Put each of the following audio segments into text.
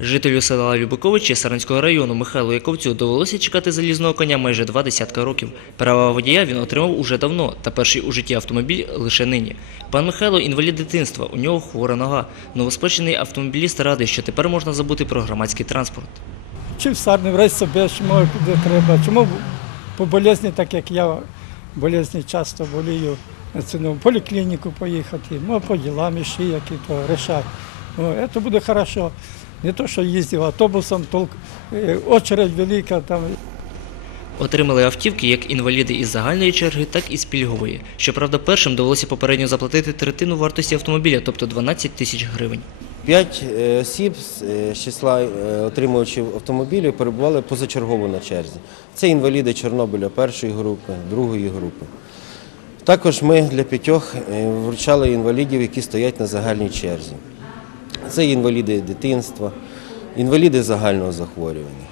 Жителю села Любиковичі Саранського району Михайлу Яковцю довелося чекати залізного коня майже два десятка років. Права водія він отримав уже давно, та перший у житті автомобіль лише нині. Пан Михайло інвалід дитинства, у нього хвора нога. Новоспечений автомобіліст радий, що тепер можна забути про громадський транспорт. Чи в сарні враз собі, чому куди треба. Чому по болезні, так як я болезні часто болію, це ну, в поліклініку поїхати, ну, по ділам ще які то рішати. Ну, це буде хорошо. Не то, що їздив автобусом, толк, е, очередь велика там. Отримали автівки як інваліди із загальної черги, так і з пільгової. Щоправда, першим довелося попередньо заплатити третину вартості автомобіля, тобто 12 тисяч гривень. П'ять е, осіб з е, числа отримувачів автомобілів перебували позачергово на черзі. Це інваліди Чорнобиля першої групи, другої групи. Також ми для п'ятьох вручали інвалідів, які стоять на загальній черзі. Це інваліди дитинства, інваліди загального захворювання.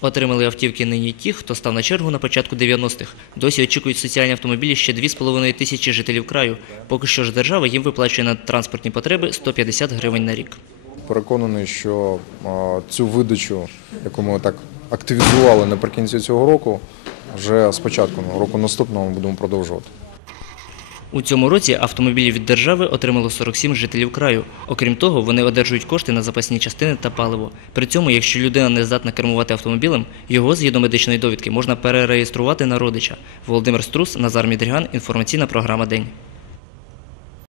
Отримали автівки нині ті, хто став на чергу на початку 90-х. Досі очікують соціальні автомобілі ще 2,5 тисячі жителів краю. Поки що ж держава їм виплачує на транспортні потреби 150 гривень на рік. Переконаний, що цю видачу, яку ми так активізували наприкінці цього року, вже з початку року наступного ми будемо продовжувати. У цьому році автомобілі від держави отримало 47 жителів краю. Окрім того, вони одержують кошти на запасні частини та паливо. При цьому, якщо людина не здатна кермувати автомобілем, його згідно медичної довідки можна перереєструвати на родича. Володимир Струс, Назар Мідріган, інформаційна програма День.